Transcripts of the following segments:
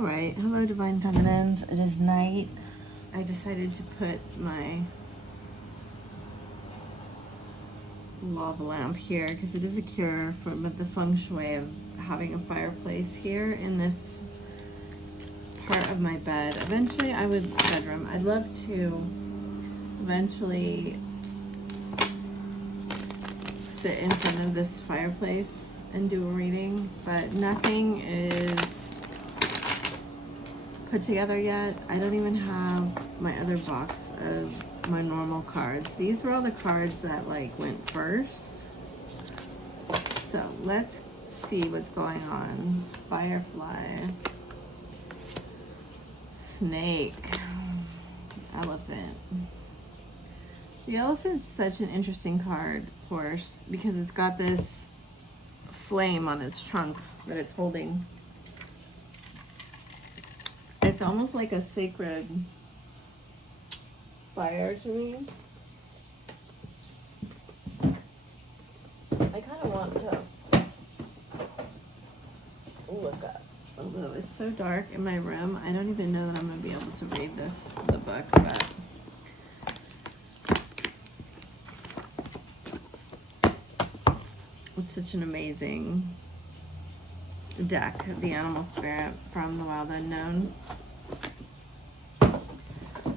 All right, hello Divine Feminines. It is night. I decided to put my lava lamp here because it is a cure for the feng shui of having a fireplace here in this part of my bed. Eventually I would, bedroom, I'd love to eventually sit in front of this fireplace and do a reading, but nothing is put together yet. I don't even have my other box of my normal cards. These were all the cards that like went first. So let's see what's going on. Firefly, snake, elephant. The elephant's such an interesting card, of course, because it's got this flame on its trunk that it's holding. It's almost like a sacred fire to me. I kind of want to look up, although it's so dark in my room, I don't even know that I'm going to be able to read the book, but it's such an amazing deck, the Animal Spirit from the Wild Unknown.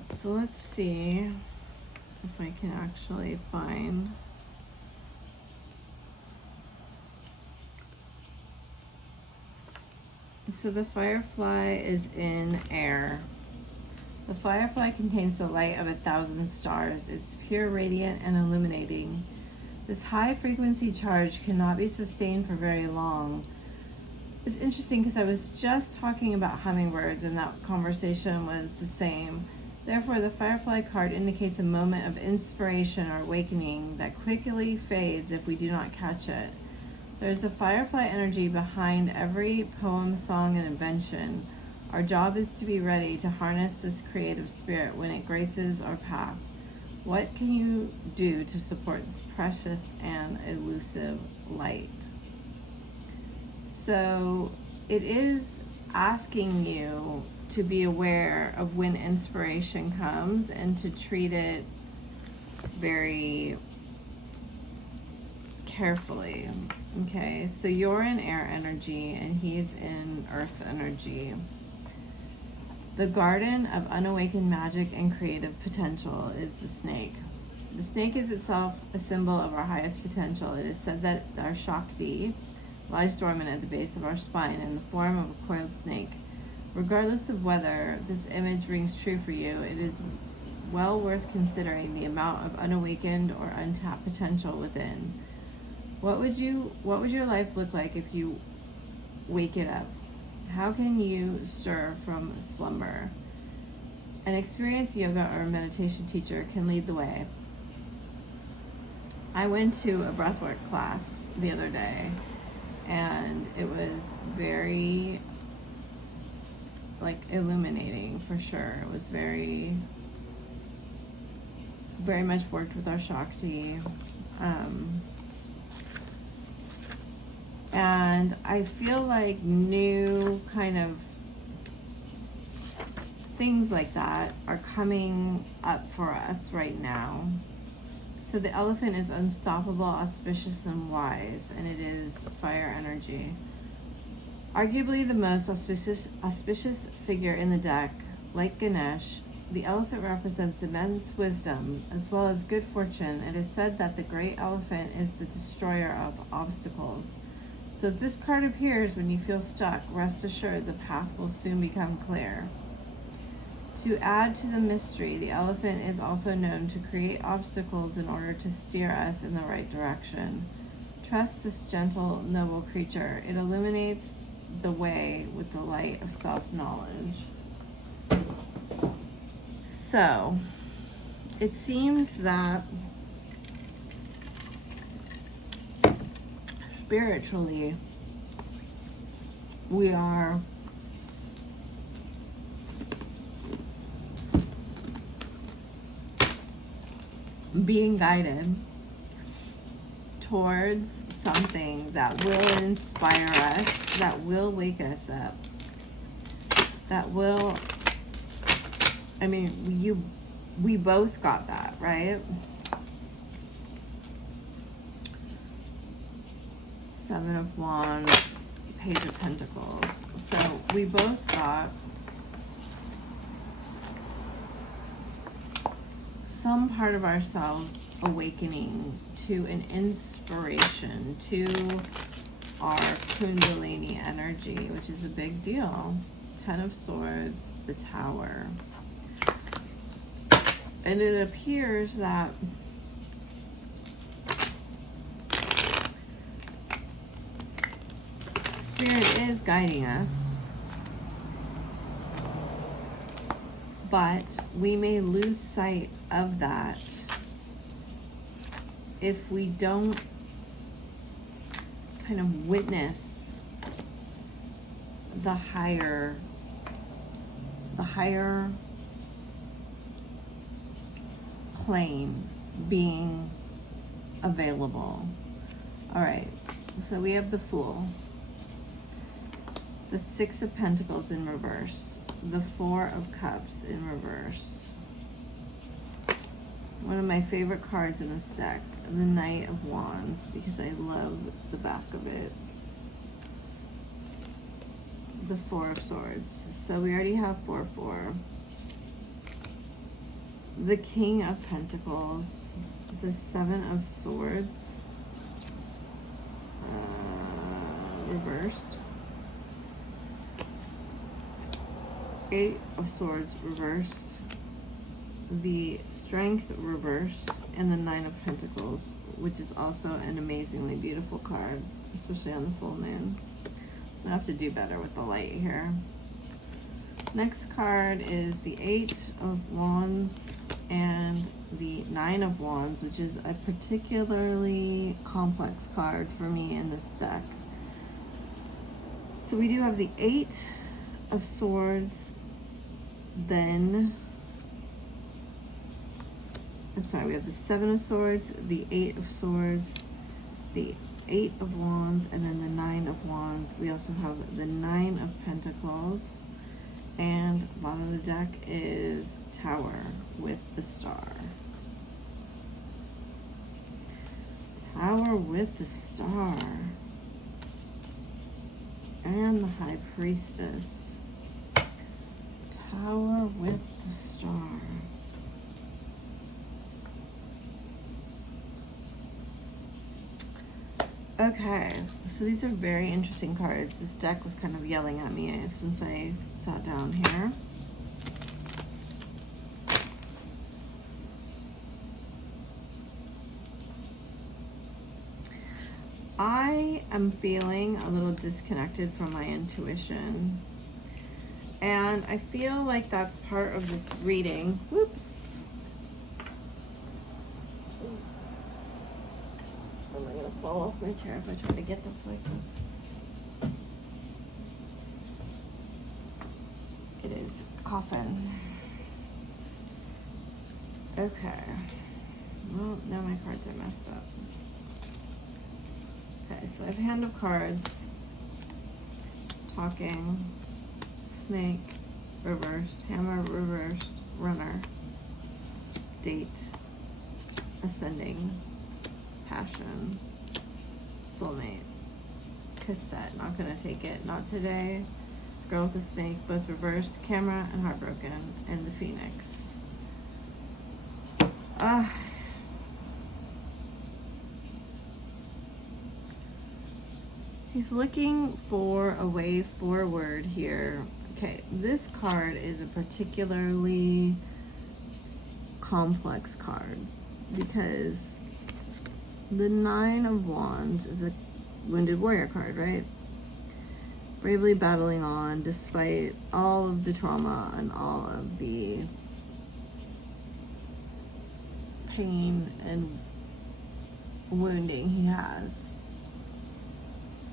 So let's see if I can actually find. So the firefly is in air. The firefly contains the light of 1,000 stars. It's pure, radiant, and illuminating. This high frequency charge cannot be sustained for very long. It's interesting because I was just talking about hummingbirds and that conversation was the same. Therefore, the firefly card indicates a moment of inspiration or awakening that quickly fades if we do not catch it. There's a firefly energy behind every poem, song, and invention. Our job is to be ready to harness this creative spirit when it graces our path. What can you do to support this precious and elusive light? So it is asking you to be aware of when inspiration comes and to treat it very carefully. Okay, so you're in air energy and he's in earth energy. The garden of unawakened magic and creative potential is the snake. The snake is itself a symbol of our highest potential. It is said that our Shakti lies dormant at the base of our spine in the form of a coiled snake. Regardless of whether this image rings true for you, it is well worth considering the amount of unawakened or untapped potential within. What would your life look like if you wake it up? How can you stir from slumber? An experienced yoga or meditation teacher can lead the way. I went to a breathwork class the other day, and it was very illuminating for sure. It was very much worked with our Shakti. And I feel like new kind of things like that are coming up for us right now. So the elephant is unstoppable, auspicious, and wise, and it is fire energy. Arguably the most auspicious figure in the deck, like Ganesh, the elephant represents immense wisdom as well as good fortune. It is said that the great elephant is the destroyer of obstacles. So if this card appears when you feel stuck, rest assured the path will soon become clear. To add to the mystery, the elephant is also known to create obstacles in order to steer us in the right direction. Trust this gentle, noble creature. It illuminates the way with the light of self-knowledge. So, it seems that spiritually, we are being guided towards something that will inspire us, that will wake us up. that will, I mean, we both got that, right? Seven of Wands, Page of Pentacles. So we both got some part of ourselves awakening to an inspiration, to our Kundalini energy, which is a big deal. Ten of Swords, the Tower. And it appears that Spirit is guiding us, but we may lose sight of that if we don't kind of witness the higher plane being available. All right, so we have the Fool, the Six of Pentacles in reverse, the Four of Cups in reverse. One of my favorite cards in this deck, the Knight of Wands, because I love the back of it. The Four of Swords. So we already have 4-4. The King of Pentacles, the Seven of Swords, reversed. Eight of Swords reversed. The Strength reversed, and the Nine of Pentacles, which is also an amazingly beautiful card, especially on the full moon. I have to do better with the light here. Next card is the Eight of Wands and the Nine of Wands, which is a particularly complex card for me in this deck. So we do have the Eight of Swords, then, I'm sorry, we have the Seven of Swords, the Eight of Swords, the Eight of Wands, and then the Nine of Wands. We also have the Nine of Pentacles, and bottom of the deck is Tower with the Star. Tower with the Star. And the High Priestess. Tower with the Star. Okay, so these are very interesting cards. This deck was kind of yelling at me since I sat down here. I am feeling a little disconnected from my intuition. And I feel like that's part of this reading. Whoops. Am I going to fall off my chair if I try to get this like this? It is coffin. Okay. Well, now my cards are messed up. Okay, so I have Hand of Cards, Talking, Snake, reversed, Hammer, reversed, Runner, Date, Ascending, Passion, Soulmate, Cassette, not gonna take it, Not Today, Girl with a Snake, both reversed, Camera and Heartbroken, and the Phoenix. He's looking for a way forward here. Okay, this card is a particularly complex card because the Nine of Wands is a wounded warrior card, right? Bravely battling on despite all of the trauma and all of the pain and wounding he has.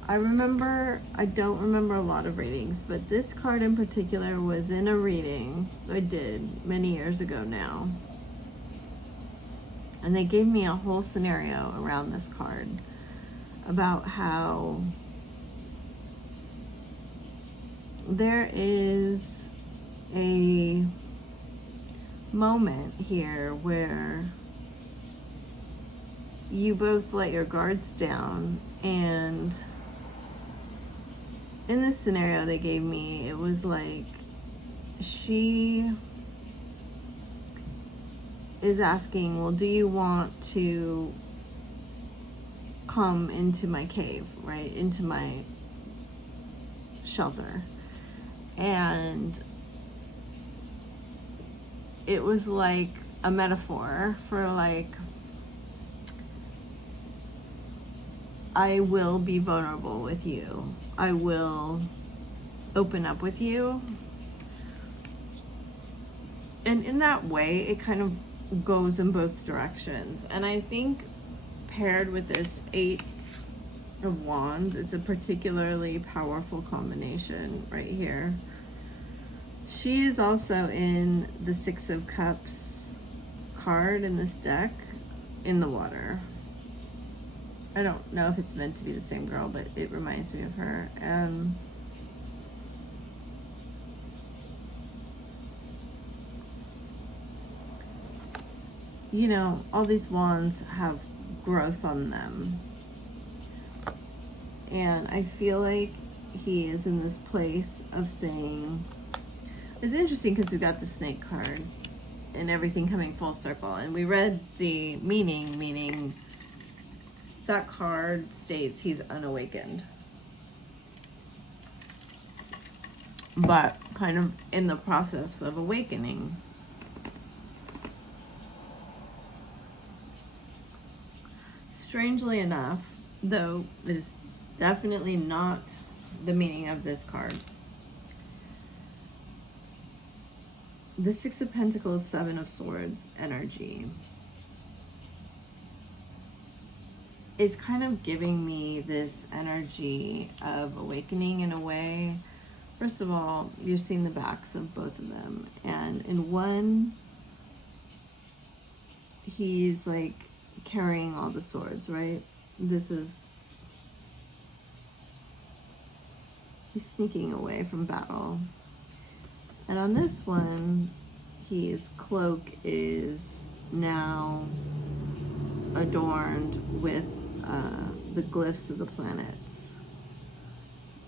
I don't remember a lot of readings, but this card in particular was in a reading I did many years ago now. And they gave me a whole scenario around this card about how there is a moment here where you both let your guards down. And in this scenario they gave me, it was like she is asking, well, do you want to come into my cave, right? Into my shelter. And it was like a metaphor for like, I will be vulnerable with you. I will open up with you. And in that way, it kind of goes in both directions. And I think paired with this 8 of Wands, it's a particularly powerful combination right here. She is also in the 6 of Cups card in this deck in the water. I don't know if it's meant to be the same girl, but it reminds me of her. You know, all these wands have growth on them. And I feel like he is in this place of saying, it's interesting because we got the snake card and everything coming full circle. And we read the meaning that card states he's unawakened. But kind of in the process of awakening. Strangely enough, though it is definitely not the meaning of this card, the 6 of Pentacles, 7 of Swords energy is kind of giving me this energy of awakening in a way. First of all, you're seeing the backs of both of them. And in one, he's like carrying all the swords, right? He's sneaking away from battle. And on this one, his cloak is now adorned with the glyphs of the planets.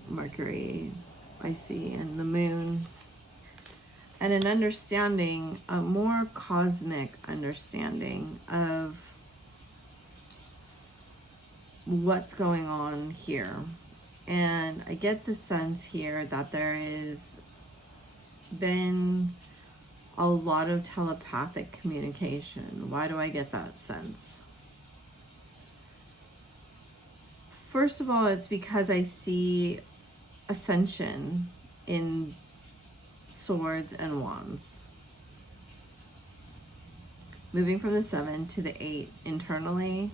Mercury, I see, and the moon. And an understanding, a more cosmic understanding of what's going on here. And I get the sense here that there is been a lot of telepathic communication. Why do I get that sense? First of all, it's because I see Ascension in Swords and Wands. Moving from the 7 to the 8 internally,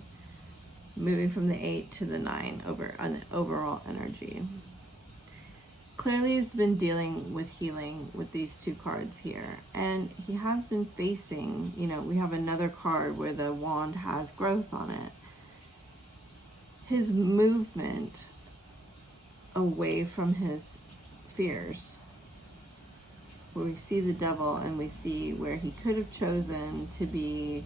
moving from the 8 to the 9 over an overall energy. Clearly has been dealing with healing with these 2 cards here. And he has been facing, you know, we have another card where the wand has growth on it. His movement away from his fears. Where we see the devil and we see where he could have chosen to be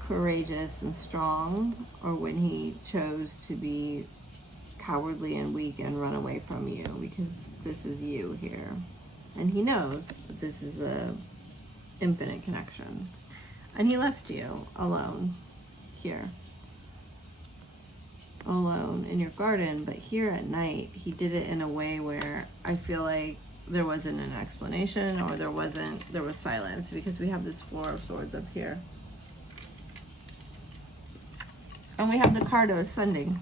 courageous and strong, or when he chose to be cowardly and weak and run away from you, because this is you here. And he knows that this is a infinite connection. And he left you alone here. Alone in your garden, but here at night, he did it in a way where I feel like there wasn't an explanation, or there was silence, because we have this 4 of Swords up here. And we have the card of Ascending.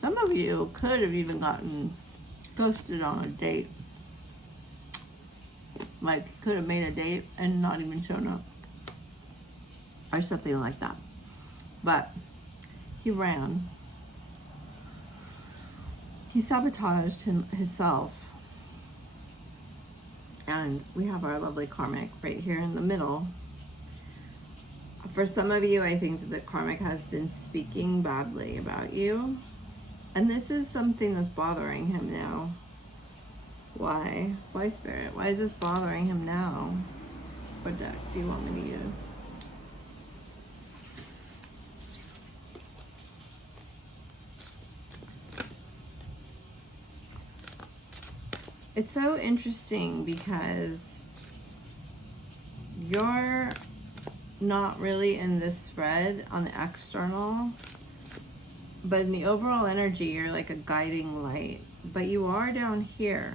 Some of you could have even gotten ghosted on a date. Like, could have made a date and not even shown up. Or something like that. But he ran. He sabotaged himself. And we have our lovely karmic right here in the middle. For some of you, I think that the karmic has been speaking badly about you. And this is something that's bothering him now. Why? Why, Spirit? Why is this bothering him now? What deck do you want me to use? It's so interesting because you're not really in this thread on the external, but in the overall energy, you're like a guiding light. But you are down here.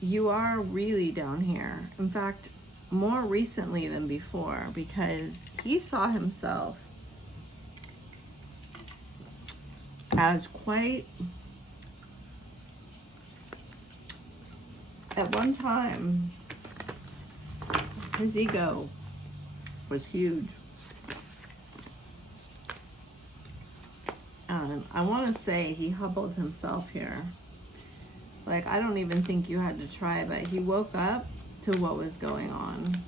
You are really down here. In fact, more recently than before, because he saw himself as quite, at one time, his ego was huge. I want to say he humbled himself here. Like, I don't even think you had to try, but he woke up to what was going on.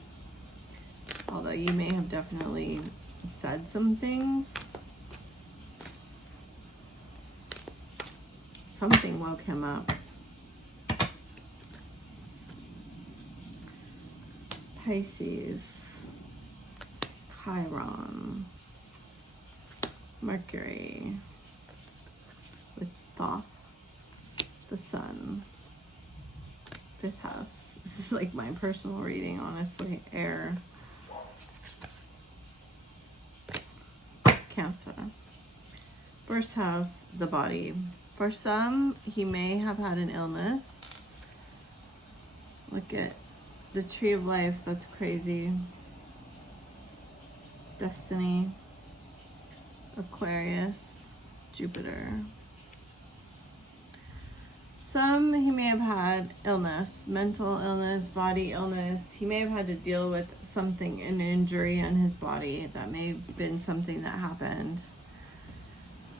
Although you may have definitely said some things. Something woke him up. Pisces, Chiron, Mercury, with Thoth, the Sun, 5th house. This is like my personal reading, honestly. Air, Cancer. 1st house, the body. For some, he may have had an illness. Look at the tree of life, that's crazy. Destiny, Aquarius, Jupiter. Some, he may have had illness, mental illness, body illness. He may have had to deal with something, an injury in his body. That may have been something that happened.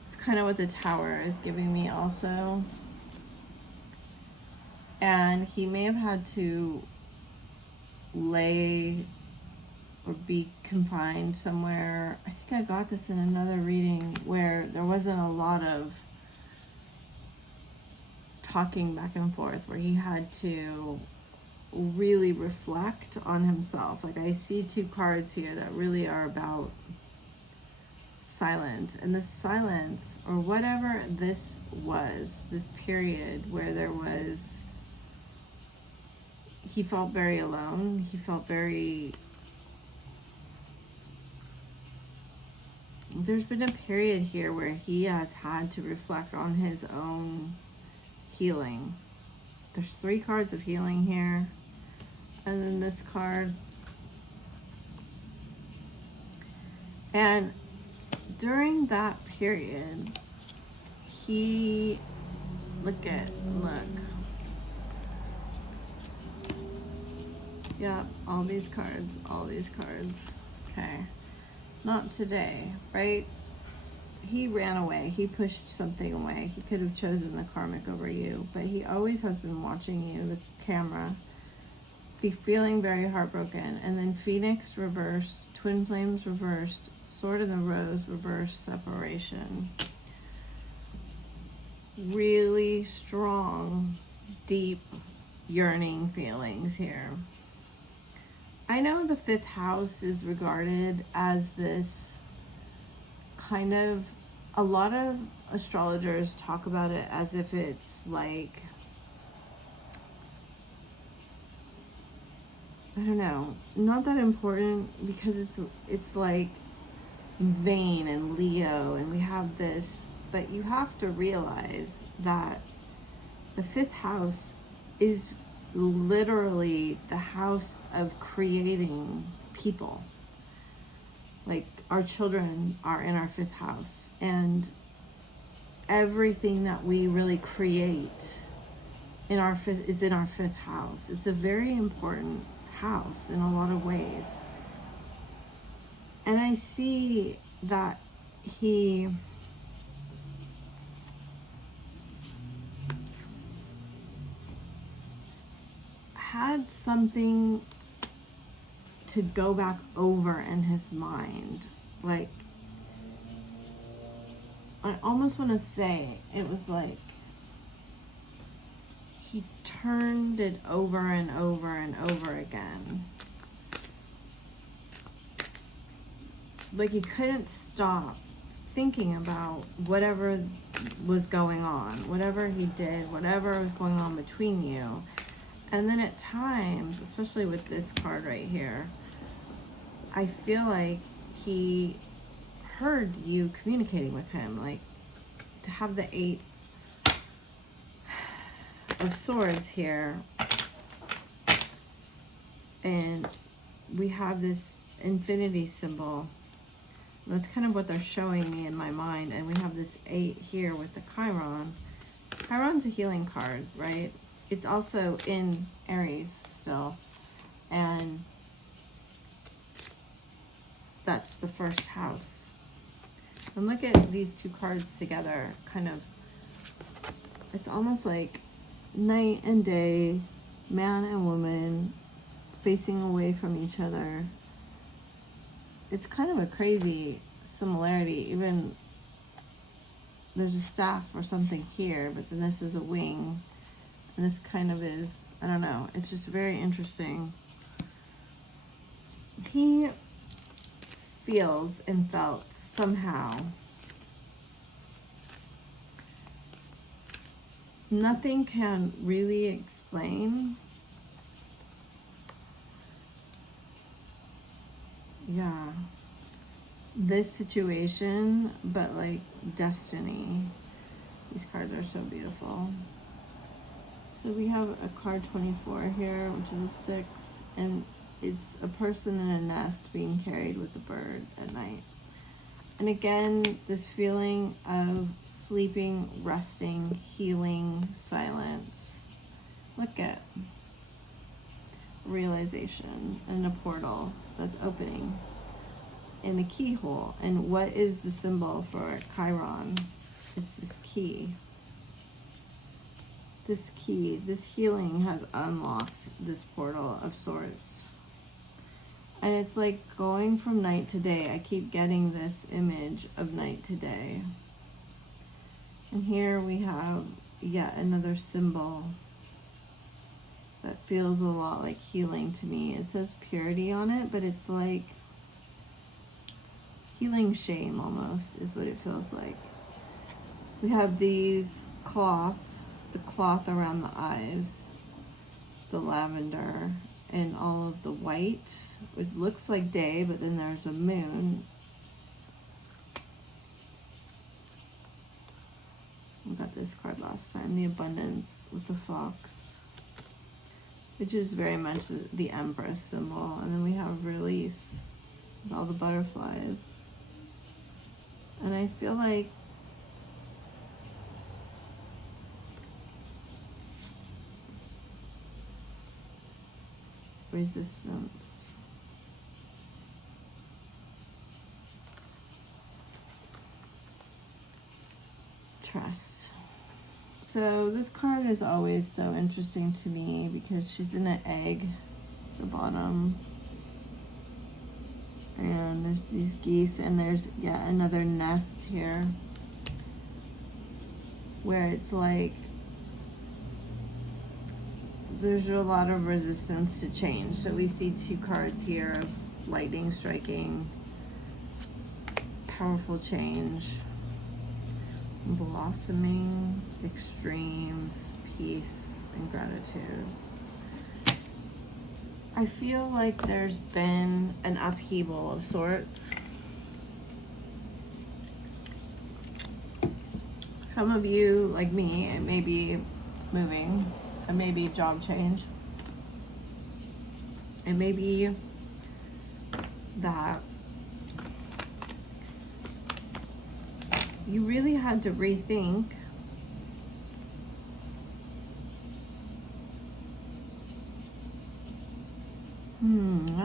It's kind of what the Tower is giving me also. And he may have had to lay or be confined somewhere. I think I got this in another reading where there wasn't a lot of talking back and forth, where he had to really reflect on himself. Like, I see 2 cards here that really are about silence. And the silence, or whatever this was, this period where there was, he felt very alone. He felt very, there's been a period here where he has had to reflect on his own healing. There's 3 cards of healing here. And then this card. And during that period, he, look. Yeah, all these cards. Okay. Not today, right? He ran away. He pushed something away. He could have chosen the karmic over you, but he always has been watching you, the camera, be feeling very heartbroken. And then Phoenix reversed, Twin Flames reversed, Sword in the Rose reversed, separation. Really strong, deep, yearning feelings here. I know the 5th house is regarded as this kind of, a lot of astrologers talk about it as if it's like, I don't know, not that important, because it's like Vane and Leo, and we have this, but you have to realize that the 5th house is literally the house of creating people. Like, our children are in our 5th house, and everything that we really create in our 5th is in our 5th house. It's a very important house in a lot of ways. And I see that he had something to go back over in his mind. Like, I almost want to say it was like he turned it over and over and over again. Like he couldn't stop thinking about whatever was going on, whatever he did, whatever was going on between you. And then at times, especially with this card right here, I feel like he heard you communicating with him. Like, to have the 8 of Swords here, and we have this infinity symbol. That's kind of what they're showing me in my mind. And we have this 8 here with the Chiron. Chiron's a healing card, right? It's also in Aries still. And that's the first house. And look at these 2 cards together. Kind of, it's almost like night and day, man and woman facing away from each other. It's kind of a crazy similarity. Even there's a staff or something here, but then this is a wing. And this kind of is, I don't know, it's just very interesting. He feels and felt somehow nothing can really explain. Yeah, this situation, but like destiny. These cards are so beautiful. So we have a card 24 here, which is a 6, and it's a person in a nest being carried with a bird at night. And again, this feeling of sleeping, resting, healing, silence. Look at realization and a portal that's opening in the keyhole. And what is the symbol for Chiron? It's this key. This key, this healing has unlocked this portal of sorts. And it's like going from night to day. I keep getting this image of night to day. And here we have yet another symbol that feels a lot like healing to me. It says purity on it, but it's like healing shame almost is what it feels like. We have these cloth, the cloth around the eyes, the lavender, and all of the white. It looks like day, but then there's a moon. We got this card last time, the abundance with the fox, which is very much the Empress symbol. And then we have release with all the butterflies. And I feel like resistance. Trust. So this card is always so interesting to me because she's in an egg at the bottom. And there's these geese, and there's yet another nest here where it's like there's a lot of resistance to change. So we see 2 cards here of lightning striking, powerful change, blossoming, extremes, peace, and gratitude. I feel like there's been an upheaval of sorts. Some of you, like me, it may be moving, it may be job change. It may be that you really had to rethink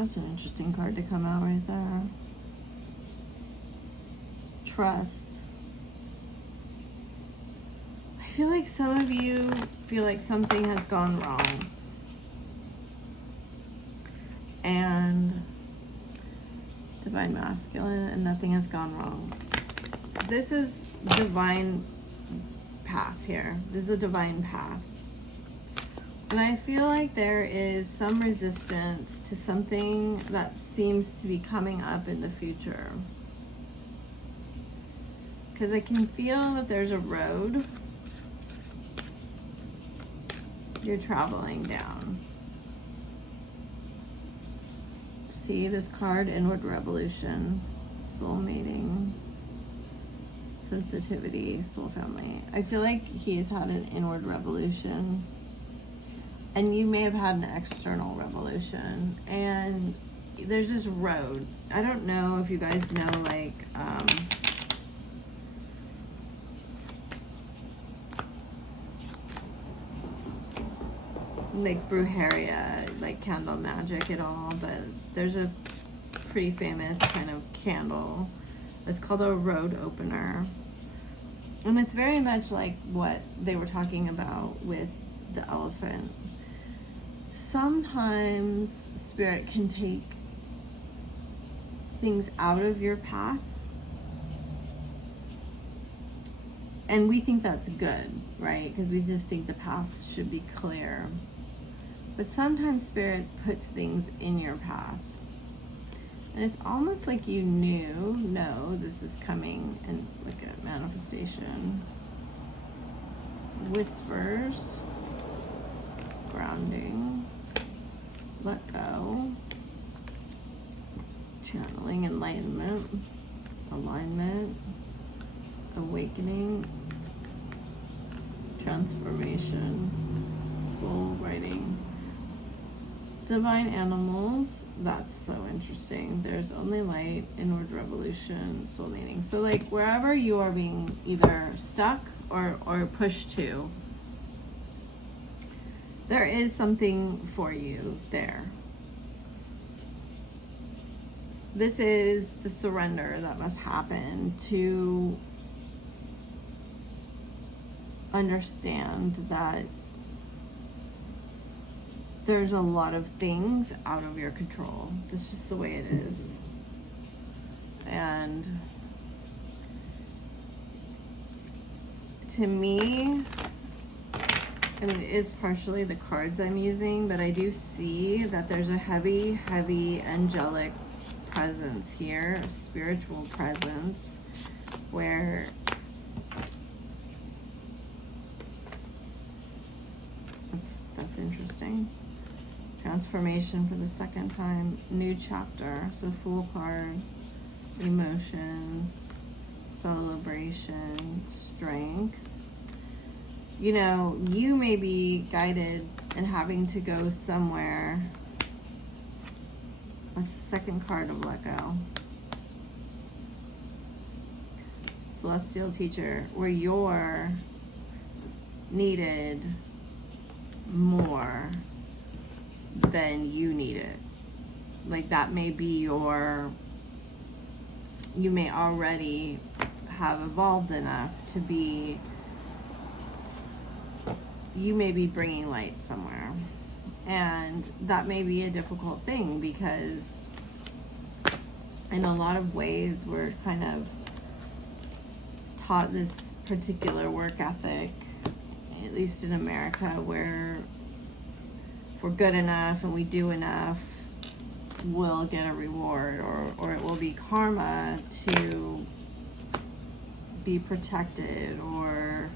that's an interesting card to come out right there. Trust. I feel like some of you feel like something has gone wrong. And divine masculine, and nothing has gone wrong. This is divine path here. This is a divine path. And I feel like there is some resistance to something that seems to be coming up in the future. Because I can feel that there's a road you're traveling down. See this card, Inward Revolution, Soulmating, Sensitivity, Soul Family. I feel like he's had an inward revolution. And you may have had an external revolution, and there's this road. I don't know if you guys know, like brujeria, like candle magic at all, but there's a pretty famous kind of candle. It's called a road opener. And it's very much like what they were talking about with the elephant. Sometimes spirit can take things out of your path, and we think that's good, right? Because we just think the path should be clear. But sometimes spirit puts things in your path, and it's almost like you know this is coming, and look at manifestation. Whispers, grounding, let go, channeling, enlightenment, alignment, awakening, transformation, soul writing, divine animals. That's so interesting. There's only light, inward revolution, soul meaning. So like wherever you are being either stuck or pushed to, there is something for you there. This is the surrender that must happen to understand that there's a lot of things out of your control. That's just the way it is. And to me, I mean, it is partially the cards I'm using, but I do see that there's a heavy, heavy angelic presence here, a spiritual presence, where that's interesting. Transformation for the second time, new chapter, so Fool card, emotions, celebration, strength. You know, you may be guided and having to go somewhere. That's the second card of let go. Celestial teacher, where you're needed more than you need it. Like that may be you may already have evolved enough to be, you may be bringing light somewhere. And that may be a difficult thing because in a lot of ways we're kind of taught this particular work ethic, at least in America, where if we're good enough and we do enough, we'll get a reward, or it will be karma to be protected, or,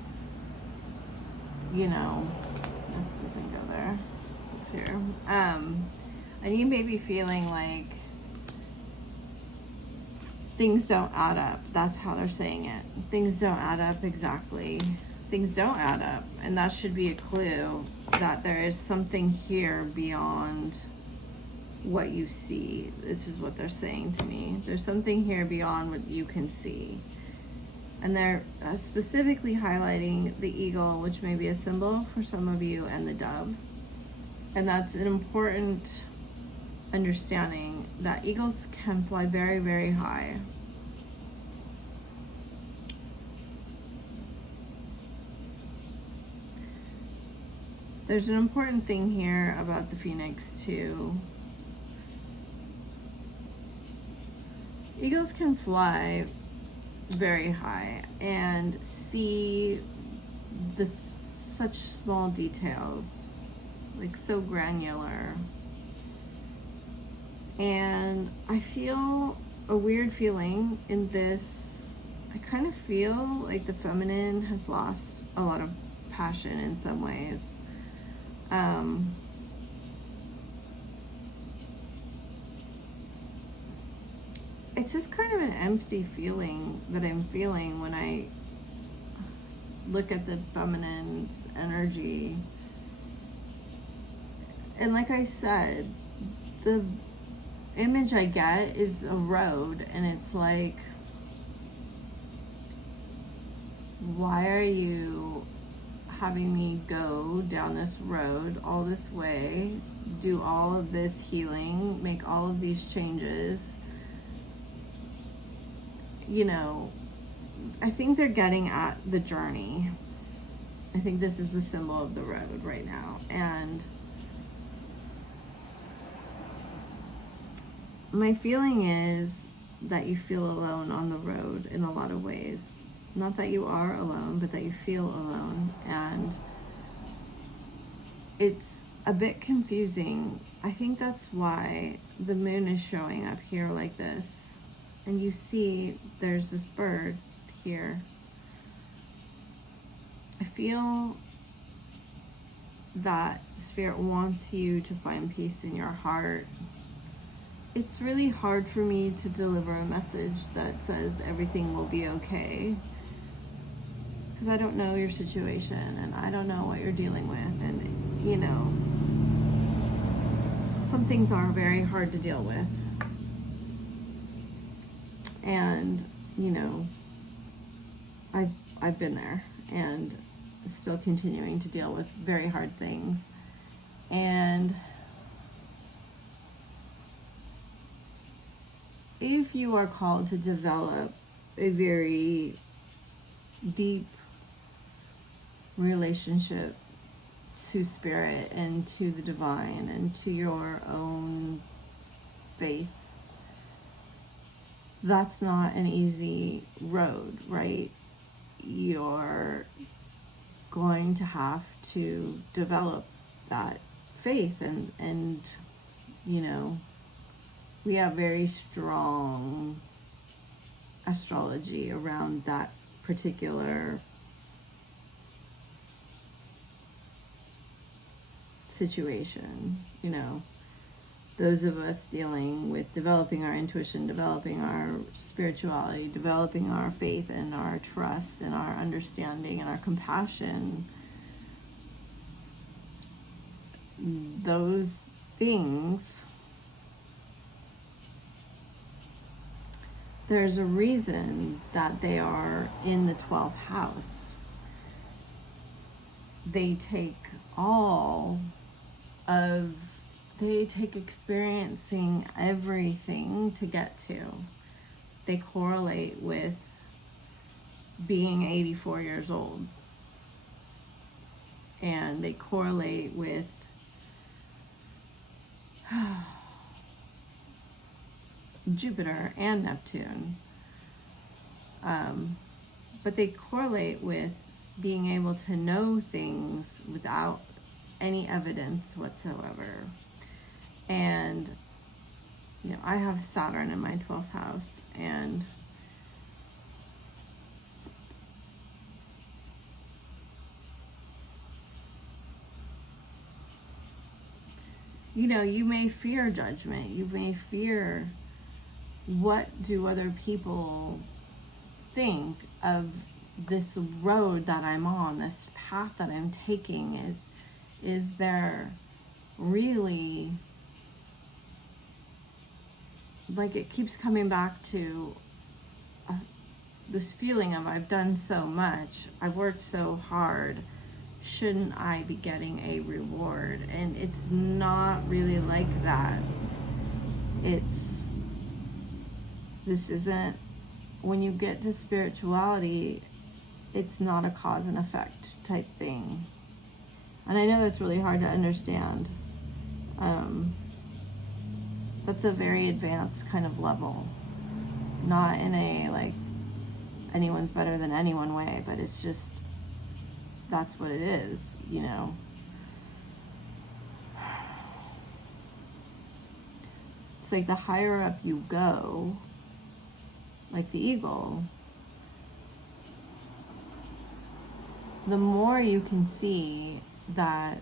you know, this doesn't go there. It's here. And you may be feeling like things don't add up. That's how they're saying it. Things don't add up exactly. Things don't add up. And that should be a clue that there is something here beyond what you see. This is what they're saying to me. There's something here beyond what you can see. And they're specifically highlighting the eagle, which may be a symbol for some of you, and the dove. And that's an important understanding that eagles can fly very, very high. There's an important thing here about the phoenix too. Eagles can fly very high and see such small details like so granular. And I feel a weird feeling in this. I kind of feel like the feminine has lost a lot of passion in some ways. It's just kind of an empty feeling that I'm feeling when I look at the feminine's energy. And like I said, the image I get is a road, and it's like, why are you having me go down this road all this way, do all of this healing, make all of these changes? You know, I think they're getting at the journey. I think this is the symbol of the road right now. And my feeling is that you feel alone on the road in a lot of ways. Not that you are alone, but that you feel alone. And it's a bit confusing. I think that's why the moon is showing up here like this. And you see there's this bird here. I feel that Spirit wants you to find peace in your heart. It's really hard for me to deliver a message that says everything will be okay, because I don't know your situation and I don't know what you're dealing with, and you know, some things are very hard to deal with. And you know, I've been there and still continuing to deal with very hard things. And if you are called to develop a very deep relationship to Spirit and to the divine and to your own faith, that's not an easy road, right? You're going to have to develop that faith, and you know, we have very strong astrology around that particular situation. You know, those of us dealing with developing our intuition, developing our spirituality, developing our faith and our trust and our understanding and our compassion, those things, there's a reason that they are in the 12th house. They take experiencing everything to get to. They correlate with being 84 years old. And they correlate with Jupiter and Neptune. But they correlate with being able to know things without any evidence whatsoever. And you know, I have Saturn in my 12th house, and you know, you may fear judgment. You may fear, what do other people think of this road that I'm on, this path that I'm taking? Is there really, like, it keeps coming back to this feeling of, I've done so much, I've worked so hard, shouldn't I be getting a reward? And it's not really like that. This isn't, when you get to spirituality, it's not a cause and effect type thing. And I know that's really hard to understand. That's a very advanced kind of level. Not in a, like, anyone's better than anyone way, but it's just, that's what it is, you know. it's like the higher up you go, like the eagle, the more you can see that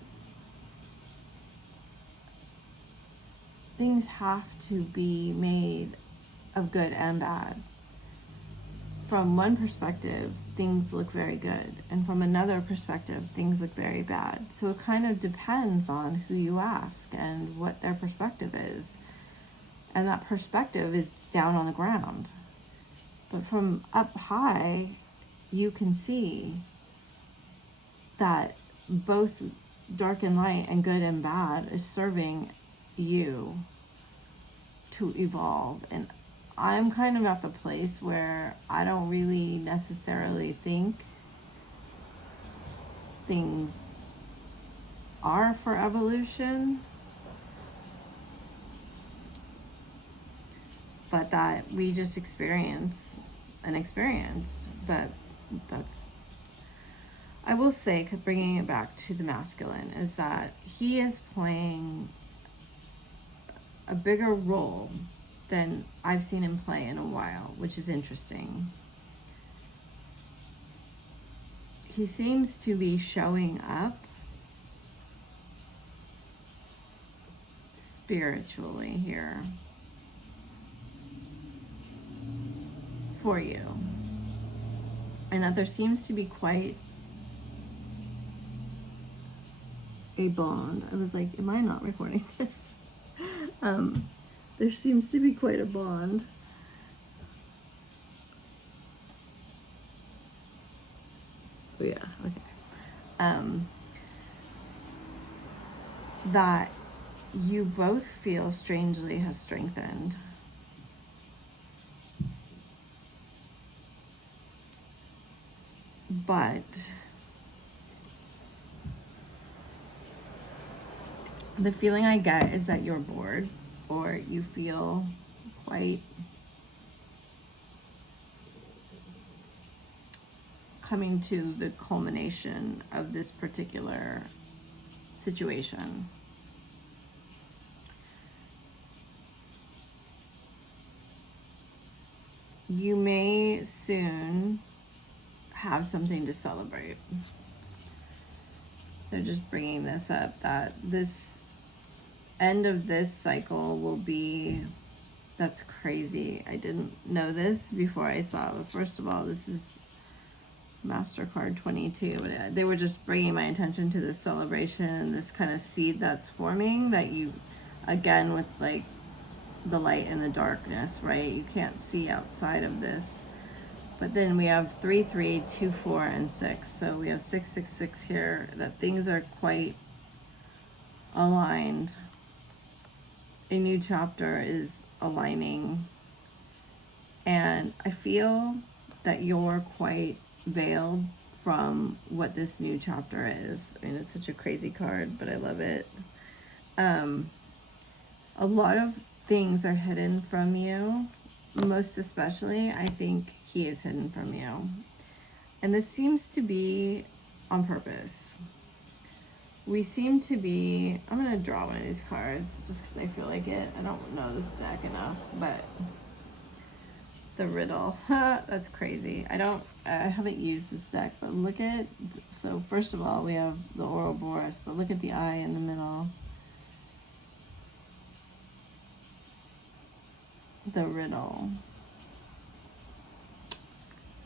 things have to be made of good and bad. From one perspective, things look very good, and from another perspective, things look very bad. So it kind of depends on who you ask and what their perspective is. And that perspective is down on the ground. But from up high, you can see that both dark and light and good and bad is serving you to evolve. And I'm kind of at the place where I don't really necessarily think things are for evolution, but that we just experience an experience. But that's, I will say, bringing it back to the masculine, is that he is playing a bigger role than I've seen him play in a while, which is interesting. He seems to be showing up spiritually here for you. And that there seems to be quite a bond. I was like, am I not recording this? There seems to be quite a bond. Oh yeah, okay. That you both feel strangely has strengthened. But the feeling I get is that you're bored, or you feel quite coming to the culmination of this particular situation. You may soon have something to celebrate. They're just bringing this up, that this end of this cycle will be, that's crazy. I didn't know this before I saw it. But first of all, this is MasterCard 22. They were just bringing my attention to this celebration, this kind of seed that's forming, that you, again, with like the light and the darkness, right? You can't see outside of this. But then we have 3, 3, 2, 4, and 6. So we have 6, 6, 6 here, that things are quite aligned. A new chapter is aligning. And I feel that you're quite veiled from what this new chapter is. I mean, it's such a crazy card, but I love it. A lot of things are hidden from you. Most especially, I think he is hidden from you. And this seems to be on purpose. We seem to be, I'm going to draw one of these cards just because I feel like it. I don't know this deck enough, but the riddle. That's crazy. I haven't used this deck, but look at, so first of all, we have the Ouroboros, but look at the eye in the middle. The riddle.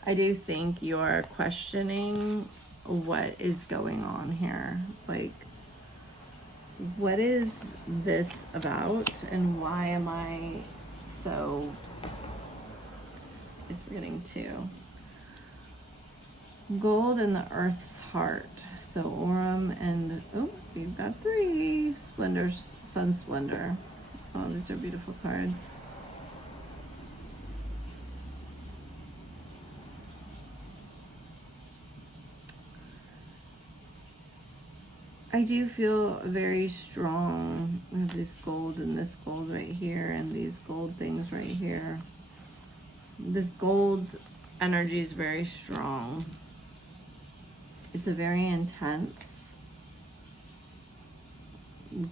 I do think you're questioning what is going on here. Like, what is this about, and why am I so, it's getting 2. Gold in the earth's heart. So Aurum and, oh, we've got 3. Splendor, Sun Splendor. Oh, these are beautiful cards. I do feel very strong. We have this gold and this gold right here, and these gold things right here. This gold energy is very strong. It's a very intense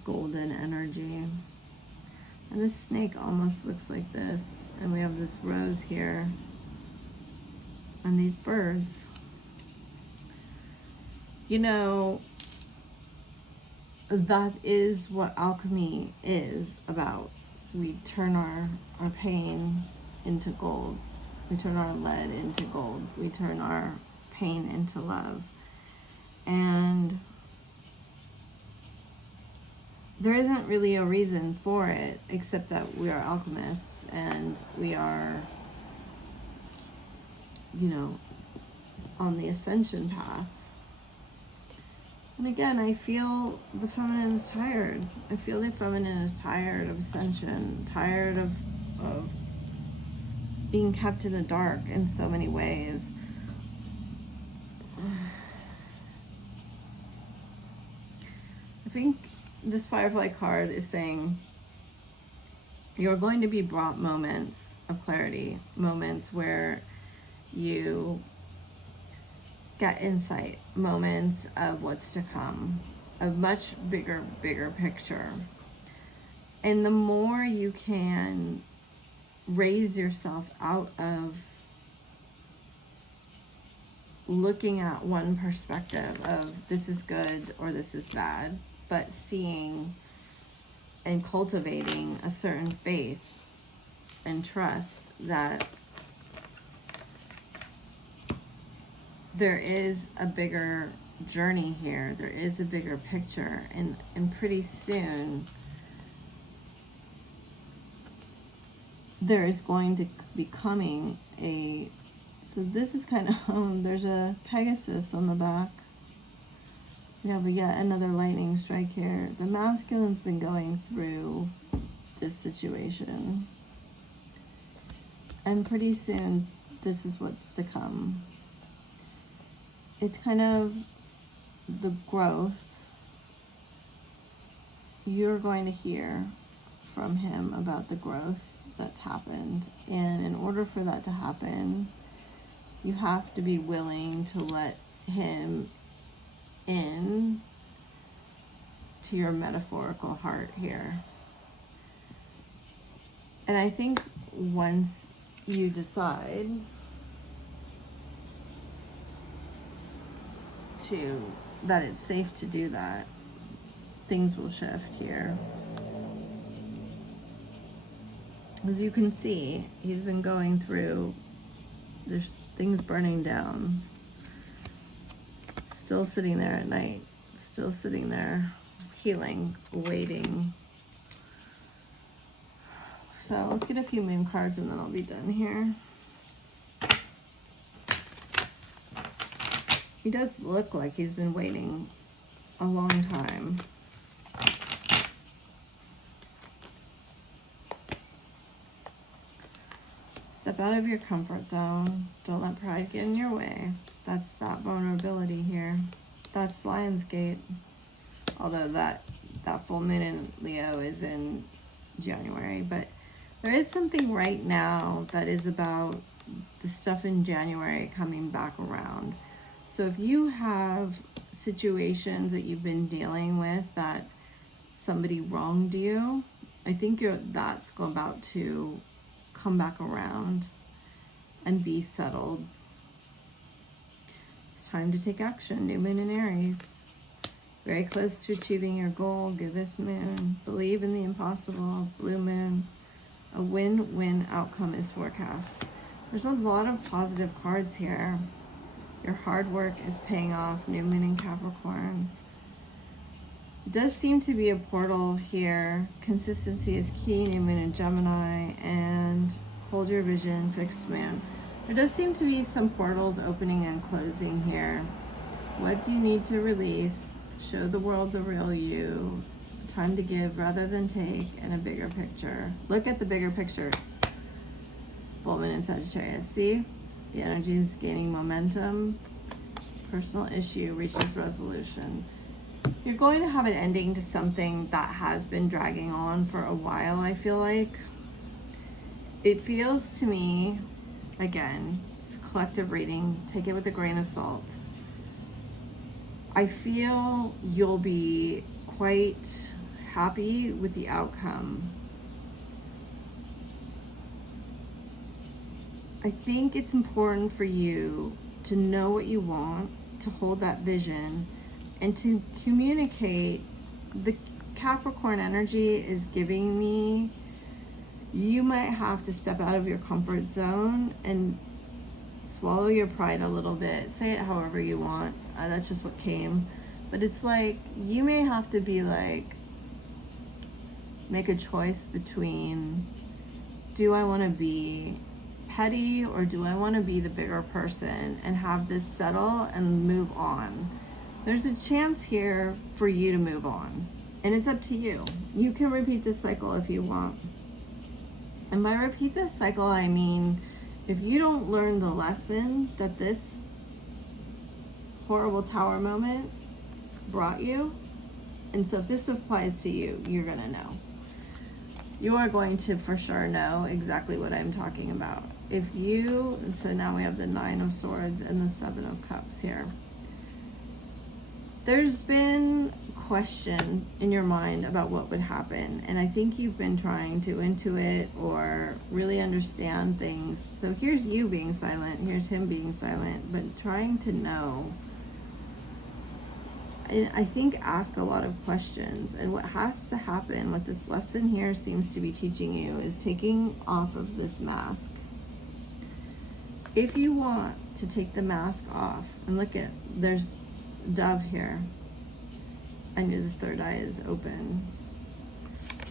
golden energy. And this snake almost looks like this. And we have this rose here. And these birds. You know, that is what alchemy is about. We turn our pain into gold. We turn our lead into gold. We turn our pain into love. And there isn't really a reason for it, except that we are alchemists and we are, you know, on the ascension path. And again, I feel the feminine is tired. I feel the feminine is tired of ascension, tired of being kept in the dark in so many ways. I think this Firefly card is saying you're going to be brought moments of clarity, moments where you get insight, moments of what's to come, a much bigger picture. And the more you can raise yourself out of looking at one perspective of this is good or this is bad, but seeing and cultivating a certain faith and trust that there is a bigger journey here, there is a bigger picture, and pretty soon there is going to be coming a, so this is kind of, there's a Pegasus on the back. We have yet another lightning strike here. The masculine's been going through this situation. And pretty soon, this is what's to come. It's kind of the growth. You're going to hear from him about the growth that's happened. And in order for that to happen, you have to be willing to let him in to your metaphorical heart here. And I think once you decide that it's safe to do that, things will shift here. As you can see, he's been going through, there's things burning down. Still sitting there at night, still sitting there, healing, waiting. So let's get a few moon cards and then I'll be done here. He does look like he's been waiting a long time. Step out of your comfort zone. Don't let pride get in your way. That's that vulnerability here. That's Lionsgate. Although that full moon in Leo is in January. But there is something right now that is about the stuff in January coming back around. So if you have situations that you've been dealing with that somebody wronged you, I think that's about to come back around and be settled. It's time to take action. New moon in Aries. Very close to achieving your goal. Give this moon. Believe in the impossible. Blue moon. A win-win outcome is forecast. There's a lot of positive cards here. Your hard work is paying off. New moon in Capricorn. It does seem to be a portal here. Consistency is key. New moon in Gemini. And hold your vision. Fixed moon. There does seem to be some portals opening and closing here. What do you need to release? Show the world the real you. Time to give rather than take, and a bigger picture. Look at the bigger picture. Full moon in Sagittarius. See? The energy is gaining momentum. Personal issue reaches resolution. You're going to have an ending to something that has been dragging on for a while, I feel like. It feels to me, again, it's a collective reading. Take it with a grain of salt. I feel you'll be quite happy with the outcome I think it's important for you to know what you want, to hold that vision, and to communicate. The Capricorn energy is giving me, you might have to step out of your comfort zone and swallow your pride a little bit. Say it however you want. That's just what came. But it's like, you may have to be like, make a choice between, do I want to be petty or do I want to be the bigger person and have this settle and move on? There's a chance here for you to move on, and it's up to you. You can repeat this cycle if you want. And by repeat this cycle, I mean, if you don't learn the lesson that this horrible tower moment brought you, and so if this applies to you, you're going to know. You are going to for sure know exactly what I'm talking about. If you, so now we have the 9 of Swords and the 7 of Cups here. There's been question in your mind about what would happen, and I think you've been trying to intuit or really understand things. So here's you being silent, here's him being silent, but trying to know. I think ask a lot of questions, and what has to happen, what this lesson here seems to be teaching you, is taking off of this mask. If you want to take the mask off, and look at, there's Dove here, and the third eye is open.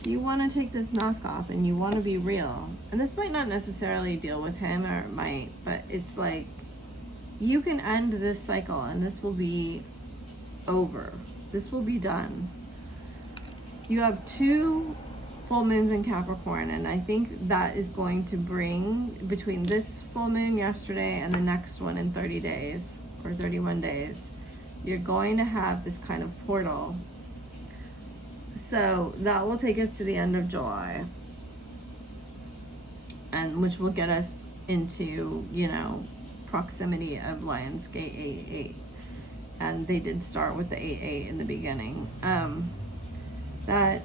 You want to take this mask off and you want to be real, and this might not necessarily deal with him, or it might, but it's like, you can end this cycle and this will be over. This will be done. You have 2 full moons in Capricorn, and I think that is going to bring, between this full moon yesterday and the next one in 30 days or 31 days, you're going to have this kind of portal. So that will take us to the end of July, and which will get us into, you know, proximity of Lionsgate 8-8. And they did start with the 8-8 in the beginning. That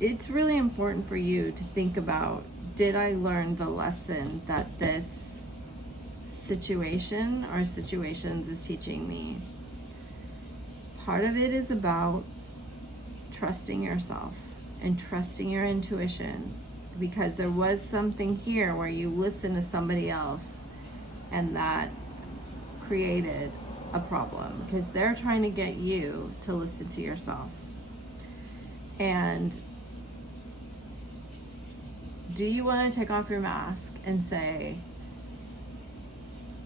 it's really important for you to think about, did I learn the lesson that this situation or situations is teaching me? Part of it is about trusting yourself and trusting your intuition, because there was something here where you listened to somebody else, and that created a problem because they're trying to get you to listen to yourself. And do you want to take off your mask and say,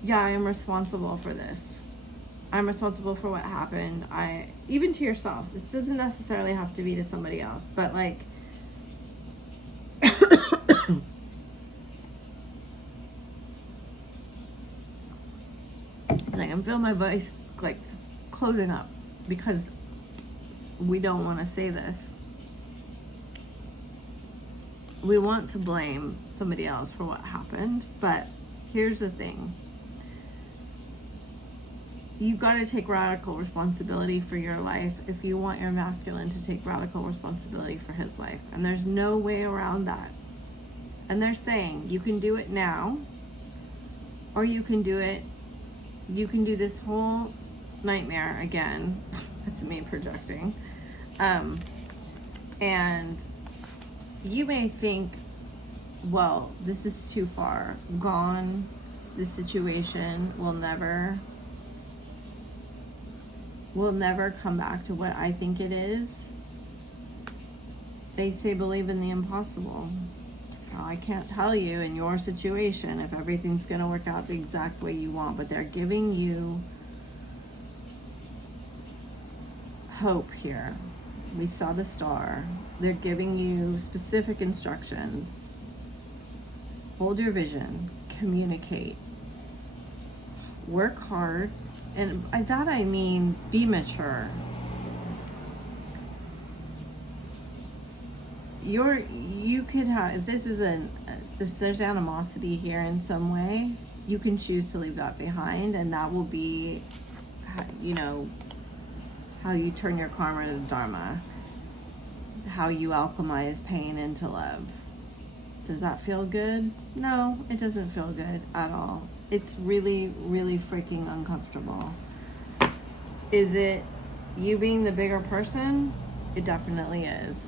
yeah, I am responsible for this. I'm responsible for what happened. Even to yourself. This doesn't necessarily have to be to somebody else, but like, I'm feeling my voice like closing up because we don't want to say this. We want to blame somebody else for what happened, but here's the thing. You've got to take radical responsibility for your life if you want your masculine to take radical responsibility for his life. And there's no way around that. And they're saying you can do it now, or you can do this whole nightmare again. That's me projecting. And you may think, well, this is too far gone. This situation will never come back to what I think it is. They say believe in the impossible. Now, I can't tell you in your situation if everything's going to work out the exact way you want, but they're giving you hope here. We saw the star. They're giving you specific instructions. Hold your vision. Communicate. Work hard. And by that I mean be mature. You could have, if this is there's animosity here in some way, you can choose to leave that behind, and that will be, you know, how you turn your karma to dharma, how you alchemize pain into love. Does that feel good? No, it doesn't feel good at all. It's really, really freaking uncomfortable. Is it you being the bigger person? It definitely is.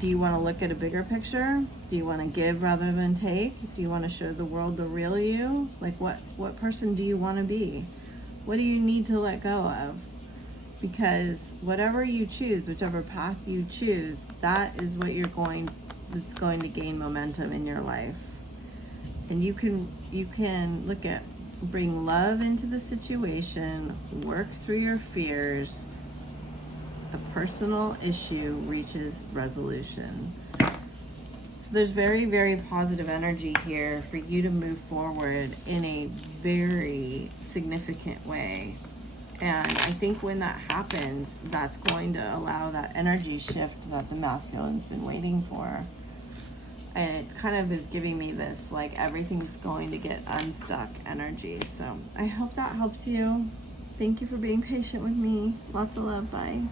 Do you want to look at a bigger picture? Do you want to give rather than take? Do you want to show the world the real you? Like what person do you want to be? What do you need to let go of? Because whatever you choose, whichever path you choose, that is what it's going to gain momentum in your life. And you can look at, bring love into the situation, work through your fears. A personal issue reaches resolution. So there's very, very positive energy here for you to move forward in a very significant way. And I think when that happens, that's going to allow that energy shift that the masculine's been waiting for. And it kind of is giving me this, like, everything's going to get unstuck energy. So I hope that helps you. Thank you for being patient with me. Lots of love. Bye.